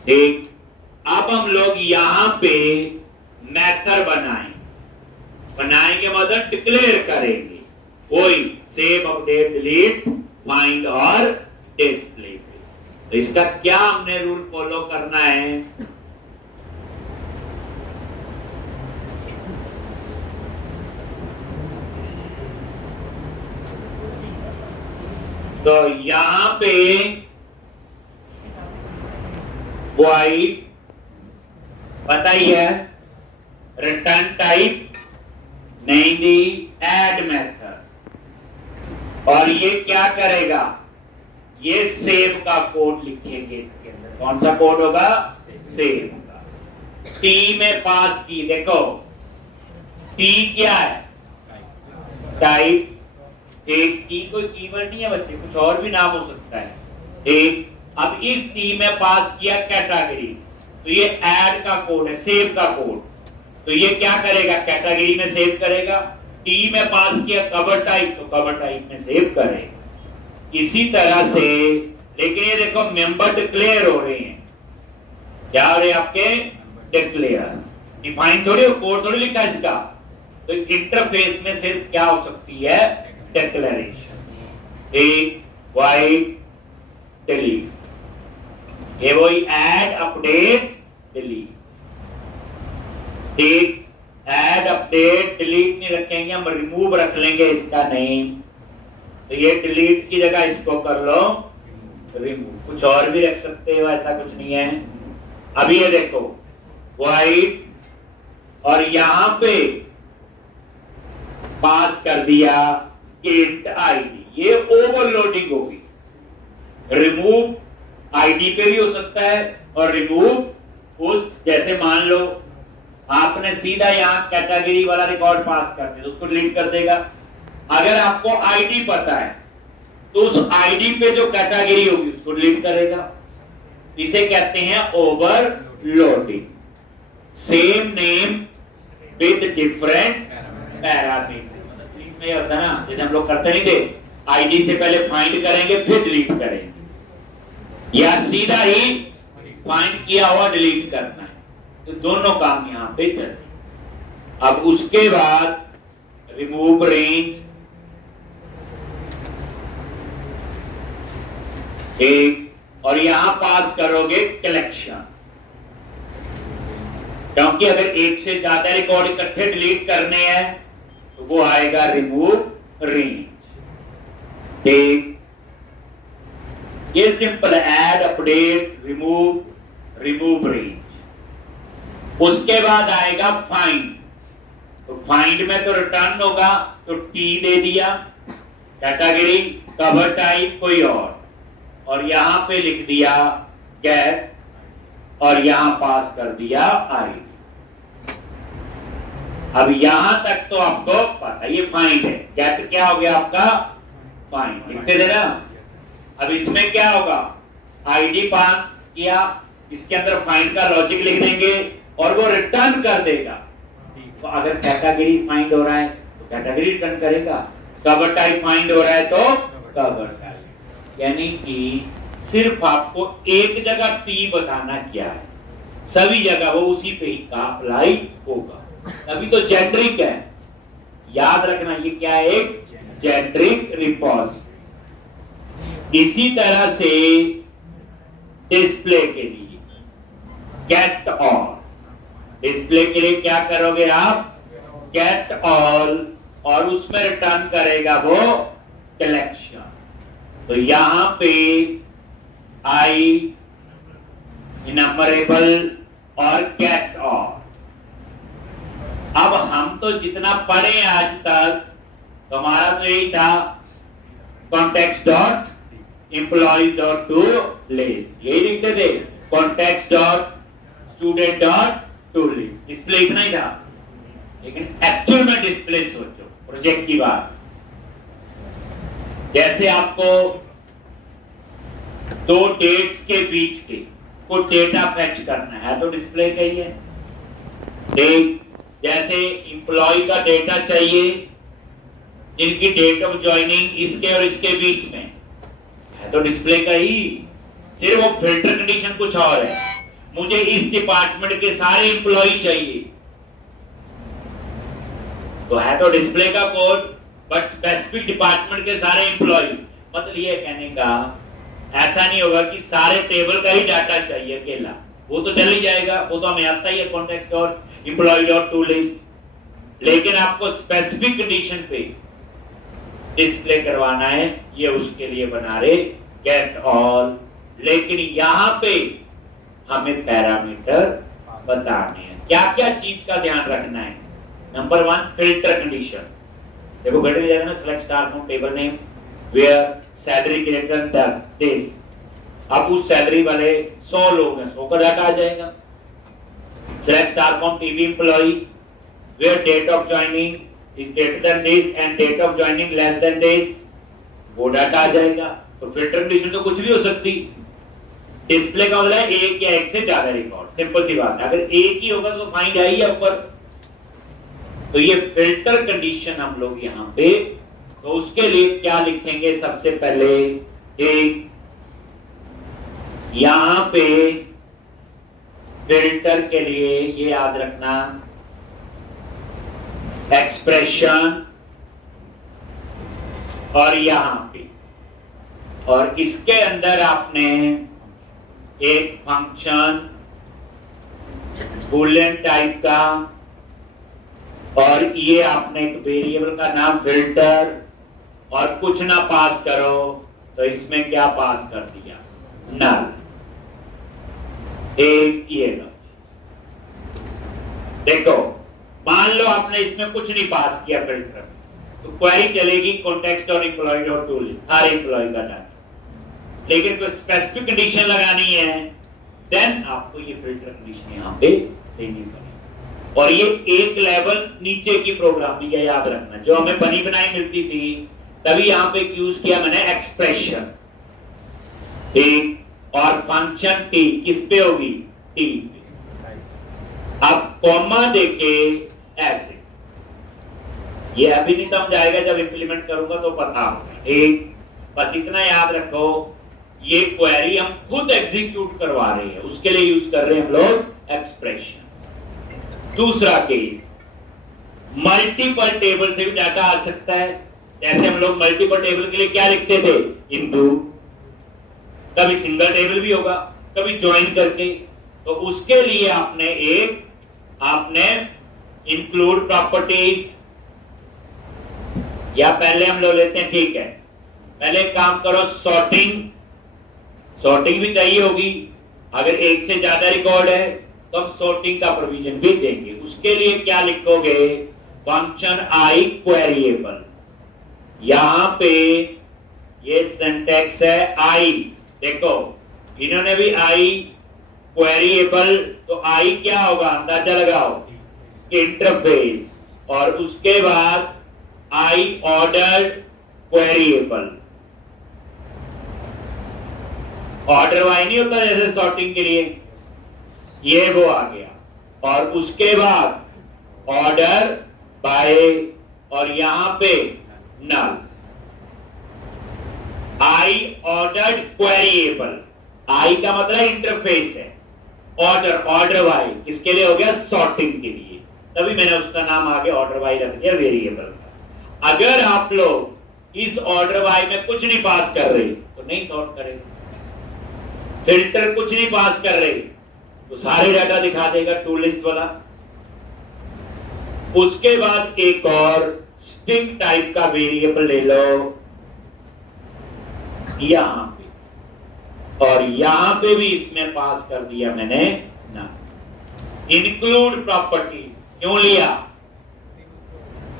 ठीक, अब हम लोग यहां पे मेथड बनाएंगे मतलब डिक्लेयर करेंगे, कोई सेव, अपडेट, डिलीट, फाइंड और डिस्प्ले। तो इसका क्या हमने रूल फॉलो करना है? तो यहां पे void बताइए, रिटर्न टाइप नहीं दी, ऐड मेथड। और ये क्या करेगा? ये सेव का कोड लिखेंगे इसके अंदर। कौन सा कोड होगा? सेव का। टी में पास की, देखो टी क्या है? टाइप। एक टी कोई कीवर्ड नहीं है बच्चे, कुछ और भी नाम हो सकता है। एक अब इस टी में पास किया कैटेगरी, तो ये ऐड का कोड है, सेव का कोड। तो ये क्या करेगा? कैटेगरी में सेव करेगा। टी में पास किया कवर टाइप, तो कवर टाइप में सेव करेगा। इसी तरह से, लेकिन ये देखो मेंबर डिक्लेयर हो रहे हैं, क्या हो रहे हैं आपके, डिक्लेयर, डिफाइन थोड़ी, कोड थोड़ी लिखा है इसका। तो इंटरफेस में सिर्फ क्या हो सकती है, डिक्लेरेशन। एक वाइड डिलीट, ये वही ऐड अपडेट डिलीट। ठीक, ऐड अपडेट डिलीट नहीं रखेंगे हम, रिमूव रख लेंगे इसका नेम। तो ये डिलीट की जगह इसको कर लो रिमूव, कुछ और भी रख सकते हो, ऐसा कुछ नहीं है। अभी ये देखो वाइड, और यहां पे पास कर दिया इंट आईडी, ये ओवरलोडिंग होगी। रिमूव आईडी पे भी हो सकता है और रिमूव उस, जैसे मान लो आपने सीधा यहां कैटेगरी वाला रिकॉर्ड पास कर दिया तो उसको डिलीट कर देगा। अगर आपको आईडी पता है तो उस आईडी पे जो कैटेगरी होगी उसको डिलीट करेगा। इसे कहते हैं overloading. Same name with different parameter. में होता है ना, जैसे हम लोग करते नहीं थे, आईडी से पहले फाइंड करेंगे फिर डिलीट करेंगे, या सीधा ही फाइंड किया हुआ डिलीट करना है। तो दोनों काम यहां पे चलते। अब उसके बाद रिमूव रेंज, एक, और यहां पास करोगे कलेक्शन, क्योंकि अगर एक से ज्यादा रिकॉर्ड इकट्ठे डिलीट करने हैं तो वो आएगा रिमूव रेंज। एक, ये simple add update remove range. उसके बाद आएगा फाइंड। तो फाइंड में तो रिटर्न होगा, तो टी दे दिया, कैटेगरी, कवर टाइप कोई और यहां पे लिख दिया गेट, और यहां पास कर दिया आईडी। अब यहां तक तो आपको पता, ये फाइंड है, गेट क्या हो गया आपका, फाइंड, लिखते थे ना। अब इसमें क्या होगा, आईडी पास किया, इसके अंदर फाइंड का लॉजिक लिख देंगे और वो रिटर्न कर देगा। तो अगर कैटेगरी फाइंड हो रहा है तो कैटेगरी रिटर्न करेगा, कवर टाइप फाइंड हो रहा है तो कवर टाइप। यानी कि सिर्फ आपको एक जगह टी बताना क्या है, सभी जगह वो उसी पे ही का अप्लाई होगा। अभी तो जेनरिक है, याद रखना ये क्या है, एक जेनरिक रिपोज। इसी तरह से डिस्प्ले के लिए गेट ऑल, डिस्प्ले के लिए क्या करोगे आप, गेट ऑल, और उसमें रिटर्न करेगा वो कलेक्शन। तो यहां पे आई इनमरेबल और गेट ऑल। अब हम तो जितना पढ़े आज तक, तो हमारा तो यही था context dot employees dot to list, यही लिखते थे, context dot student dot to list, display इतना ही था। लेकिन एक्चुअल में डिस्प्ले सोचो, प्रोजेक्ट की बात, जैसे आपको दो डेट्स के बीच के कुछ डेटा फेच करना है तो डिस्प्ले का ही है। एक, जैसे एम्प्लॉय का डेटा चाहिए जिनकी डेट ऑफ ज्वाइनिंग इसके और इसके बीच में है तो डिस्प्ले का ही। सिर्फ वो फिल्टर कंडीशन कुछ और है, मुझे इस डिपार्टमेंट के सारे एम्प्लॉय चाहिए तो है तो डिस्प्ले का कोड, बट स्पेसिफिक डिपार्टमेंट के सारे एम्प्लॉय, मतलब ये कहने का ऐसा नहीं होगा कि सारे टेबल का ही डाटा चाहिए अकेला, वो तो चल ही जाएगा, वो तो हमें आता ही है कॉन्टेक्स्ट और एम्प्लॉय डॉट टू लिस्ट। लेकिन आपको स्पेसिफिक कंडीशन पे डिस्प्ले करवाना है, ये उसके लिए बना रहे गेट ऑल। लेकिन यहां पे हमें पैरामीटर बताने हैं, क्या क्या चीज का ध्यान रखना है। Number 1, filter condition. देखो बेटे में जाएगा ना, select star from table name where salary greater than this. अब उस सैलरी वाले 100 लोग हैं, 100 का डाटा आ जाएगा। Select star from TV employee where date of joining is greater than this and date of joining less than this, वो data आ जाएगा। तो फिल्टर कंडीशन तो कुछ भी हो सकती। डिस्प्ले का मतलब है एक या एक से ज्यादा रिकॉर्ड, सिंपल सी बात है। अगर एक ही होगा तो फाइंड आई है ऊपर। तो ये फिल्टर कंडीशन हम लोग यहाँ पे तो उसके लिए क्या लिखेंगे? सबसे पहले एक यहां पे फिल्टर के लिए ये याद रखना, एक्सप्रेशन, और यहां पे, और इसके अंदर आपने एक फंक्शन बूलियन टाइप का, और ये आपने एक वेरिएबल का नाम फिल्टर, और कुछ ना पास करो तो इसमें क्या पास कर दिया? नल। एक ये लो, देखो मान लो आपने इसमें कुछ नहीं पास किया फिल्टर, तो क्वेरी चलेगी कॉन्टेक्स्ट और employ dot to list, her employ का डाटा। लेकिन कोई स्पेसिफिक कंडीशन लगानी है, देन आपको ये फिल्टर कंडीशन यहां पे देनी पड़ेगी। और ये एक लेवल नीचे की प्रोग्रामिंग है, याद रखना। जो हमें बनी बनाई मिलती थी तभी यहां पे यूज किया मैंने एक्सप्रेशन, ठीक, और फंक्शन टी किस पे होगी? टी पे। अब कॉमा देके ऐसे, ये अभी नहीं समझ आएगा, जब इंप्लीमेंट करूंगा तो पता होगा। एक बस इतना याद रखो, ये क्वेरी हम खुद एग्जीक्यूट करवा रहे हैं, उसके लिए यूज कर रहे हैं हम लोग एक्सप्रेशन। दूसरा केस, मल्टीपल टेबल से भी डाटा आ सकता है। जैसे हम लोग मल्टीपल टेबल के लिए क्या लिखते थे? इनटू। कभी सिंगल टेबल भी होगा, कभी ज्वाइन करके, तो उसके लिए आपने इंक्लूड प्रॉपर्टीज, या पहले हम लोग लेते हैं, ठीक है, पहले काम करो सॉर्टिंग भी चाहिए होगी। अगर एक से ज्यादा रिकॉर्ड है तो हम सॉर्टिंग का प्रोविजन भी देंगे। उसके लिए क्या लिखोगे? Function I queryable. यहां पे ये सिंटैक्स है आई, देखो इन्होंने भी आई क्वेरिएबल, तो आई क्या होगा? अंदाजा लगाओ, इंटरफेस, और उसके बाद आई ऑर्डर्ड क्वेरिएबल। ऑर्डर वाई नहीं होता जैसे सॉर्टिंग के लिए, ये वो आ गया, और उसके बाद ऑर्डर बाय, और यहां पे नल। आई ऑर्डर्ड क्वेरिएबल, आई का मतलब इंटरफेस है, ऑर्डर वाई इसके लिए हो गया सॉर्टिंग के लिए, तभी मैंने उसका नाम आगे ऑर्डर वाई रख दिया वेरिएबल का। अगर आप लोग इस ऑर्डर वाई में कुछ नहीं पास कर रहे तो नहीं सॉर्ट करेगा। फिल्टर कुछ नहीं पास कर रहे तो सारे डाटा दिखा देगा टू लिस्ट वाला। उसके बाद एक और स्ट्रिंग टाइप का वेरिएबल ले लो यहां पे, और यहां पे भी इसमें पास कर दिया मैंने ना इंक्लूड प्रॉपर्टीज। क्यों लिया?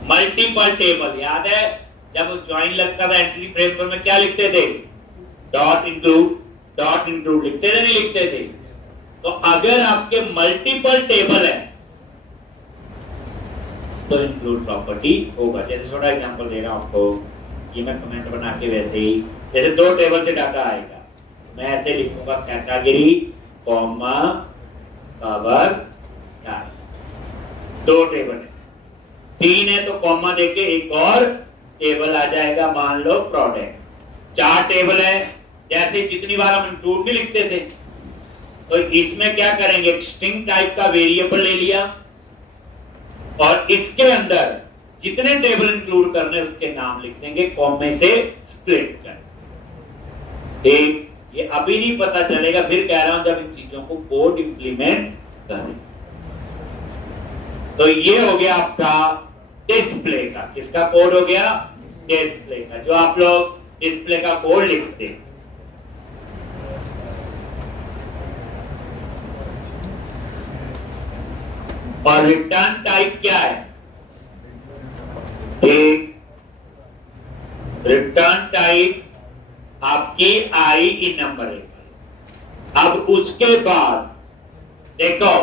मल्टीपल टेबल, याद है जब ज्वाइन लगता था एंट्री फ्रेम पर में क्या लिखते थे? डॉट इंक्लूड लिखते थे, नहीं लिखते थे? तो अगर आपके मल्टीपल टेबल है तो इंक्लूड प्रॉपर्टी होगा। जैसे छोटा एग्जांपल दे रहा हूं आपको, ये मैं कमेंट बना के वैसे ही, जैसे दो टेबल से डाटा आएगा, मैं ऐसे लिखूंगा कैटेगरी कॉमा कवर टाइप। दो टेबल है, तीन है तो कॉमा देके एक और टेबल आ जाएगा, मान लो प्रोडक्ट। चार टेबल है, जैसे जितनी बार हम इंक्लूड नहीं लिखते थे, तो इसमें क्या करेंगे? स्ट्रिंग टाइप का वेरिएबल ले लिया, और इसके अंदर जितने टेबल इंक्लूड करने उसके नाम लिख देंगे, कॉमे से स्प्लिट कर। ठीक, ये अभी नहीं पता चलेगा, फिर कह रहा हूं जब इन चीजों को कोड इंप्लीमेंट करें। तो ये हो गया आपका डिस्प्ले का। किसका कोड हो गया? डिस्प्ले का, जो आप लोग डिस्प्ले का कोड लिखते हैं। और रिटर्न टाइप क्या है? एक रिटर्न टाइप आपकी आई इन नंबर है। अब उसके बाद देखो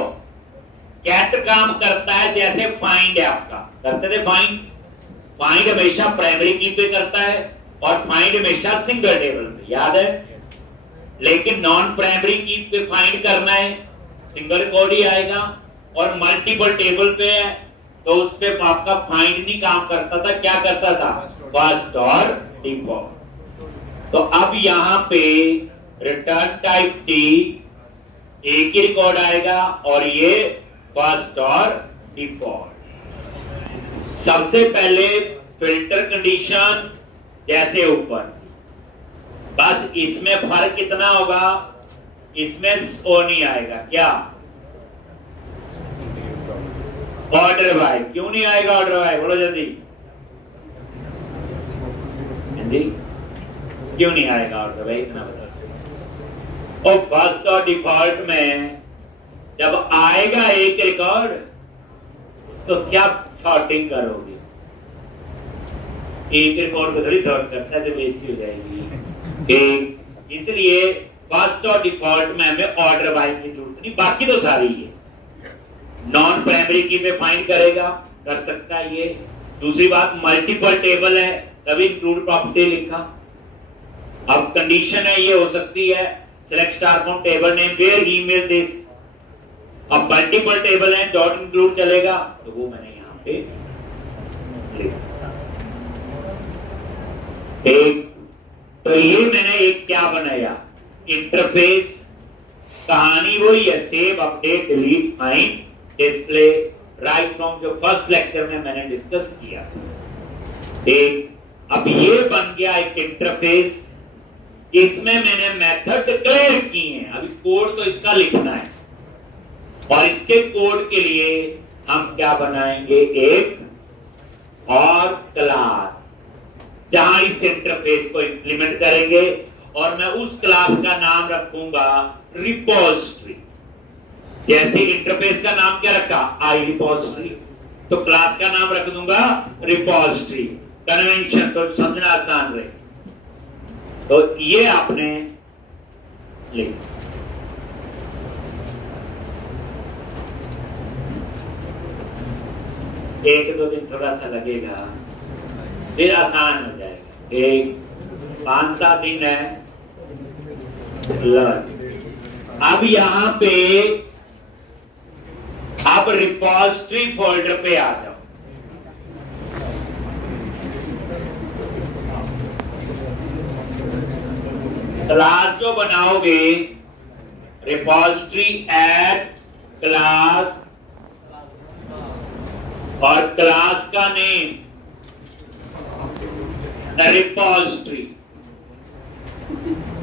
कैट काम करता है जैसे फाइंड है आपका, करते थे फाइंड हमेशा प्राइमरी की पे करता है, और फाइंड हमेशा सिंगल टेबल पे, याद है? लेकिन नॉन प्राइमरी की पे फाइंड करना है, सिंगल कोड ही आएगा, और मल्टीपल टेबल पे है तो उस पे आपका फाइंड नहीं काम करता था, क्या करता था? फर्स्ट और डिफॉल्ट। तो अब यहां पे रिटर्न टाइप टी एक ही रिकॉर्ड आएगा और ये फर्स्ट और डिफॉल्ट। सबसे पहले फिल्टर कंडीशन जैसे ऊपर, बस इसमें फर्क कितना होगा, इसमें ओ नहीं आएगा। क्या ऑर्डर बाय, क्यों नहीं आएगा ऑर्डर बाय, बोलो जल्दी क्यों नहीं आएगा ऑर्डर बाय, इतना बता। और फर्स्ट और डिफॉल्ट में जब आएगा एक रिकॉर्ड, इसको क्या सॉर्टिंग करोगे, एक रिकॉर्ड को थोड़ी सॉर्ट करने से बेइज्जती हो जाएगी। इसलिए फर्स्ट और डिफॉल्ट में हमें ऑर्डर बाय की जरूरत नहीं, बाकी तो सारी है। नॉन प्राइमरी की में फाइंड करेगा, कर सकता है ये। दूसरी बात मल्टीपल टेबल है, तभी इंक्लूड प्रॉपर्टी लिखा। अब कंडीशन है ये हो सकती है select star from table name where email this. अब मल्टीपल टेबल है, डॉट इंक्लूड चलेगा, तो वो मैंने यहां पे लिखा। एक तो ये मैंने एक क्या बनाया, इंटरफेस। कहानी वही है, save update delete find display right from, जो फर्स्ट लेक्चर में मैंने डिस्कस किया। एक अब ये बन गया एक इंटरफेस, इसमें मैंने मेथड डिक्लेयर किए हैं। अभी कोड तो इसका लिखना है, और इसके कोड के लिए हम क्या बनाएंगे, एक और क्लास जहां इस इंटरफेस को इंप्लीमेंट करेंगे, और मैं उस क्लास का नाम रखूंगा रिपोजिटरी। जैसे इंटरफेस का नाम क्या रखा, आई रिपोजिटरी, तो क्लास का नाम रख दूंगा रिपोजिटरी। कन्वेंशन तो समझना आसान रहे, तो ये आपने लिख, एक दो दिन थोड़ा सा लगेगा, फिर आसान हो जाएगा। एक 5-7 दिन है। अब यहां पे आप रिपोजिटरी फोल्डर पे आ जाओ। क्लास जो बनाओगे, रिपोजिटरी ऐड क्लास, और क्लास का नेम रिपोजिटरी।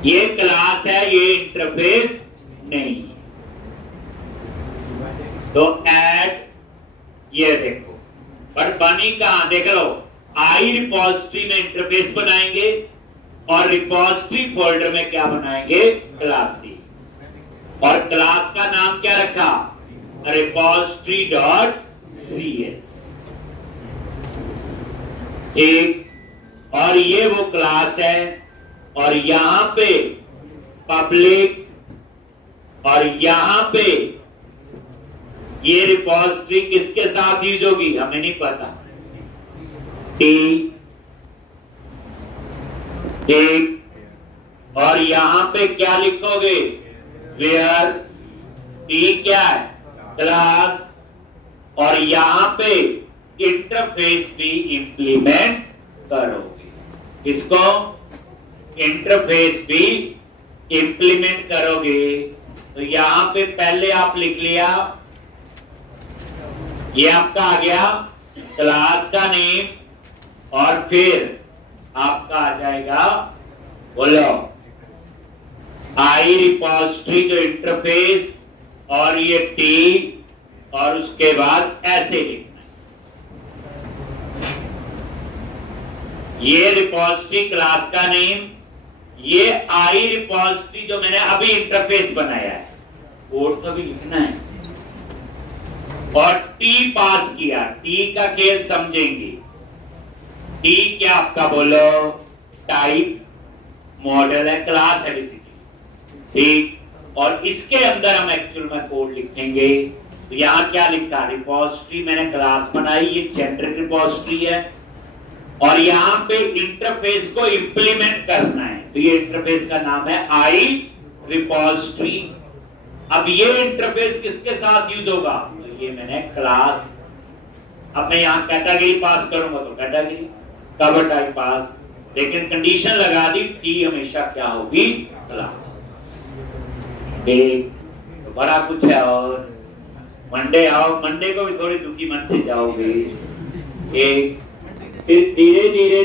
ये क्लास है, ये इंटरफेस नहीं। तो ऐड, ये देखो, पर बनी कहां, देख लो, आई रिपोजिटरी में इंटरफेस बनाएंगे, और रिपोजिटरी फोल्डर में क्या बनाएंगे, क्लास सी। और क्लास का नाम क्या रखा, रिपोजिटरी डॉट सी एस। एक, और ये वो क्लास है, और यहां पे पब्लिक, और यहां पे ये रिपोजिटरी किसके साथ यूज होगी हमें नहीं पता। टी एक, और यहां पे क्या लिखोगे, वेयर टी क्या है, क्लास, और यहां पे इंटरफेस भी इंप्लीमेंट करोगे। इसको इंटरफेस भी इंप्लीमेंट करोगे, तो यहां पे पहले आप लिख लिया, ये आपका आ गया क्लास का नेम, और फिर आपका आ जाएगा, बोलो, आई रिपोजिटरी जो इंटरफेस, और ये टी, और उसके बाद ऐसे लिखना है, ये रिपोजिटरी क्लास का नेम, ये आई रिपोजिटरी जो मैंने अभी इंटरफेस बनाया है, कोड तो भी लिखना है, और टी पास किया। टी का खेल समझेंगे। टी क्या आपका, बोलो, टाइप, मॉडल है, क्लास है बेसिकली, ठीक। और इसके अंदर हम एक्चुअल में कोड लिखेंगे। तो यहां क्या लिखा, रिपोजिटरी मैंने क्लास बनाई, ये जेनेरिक रिपोजिटरी है, और यहां पे इंटरफेस को इंप्लीमेंट करना है, तो ये इंटरफेस का नाम है आई रिपोजिटरी। अब ये इंटरफेस किसके साथ यूज होगा, तो ये मैंने क्लास, अब मैं यहां कैटेगरी पास करूंगा तो कैटेगरी, कवर टाइम पास, लेकिन कंडीशन लगा दी टी हमेशा क्या होगी, तलाक। ठीक, तो बड़ा कुछ है। और मंडे आओ, मंडे को भी थोड़ी दुखी मन से जाओगे। एक फिर धीरे धीरे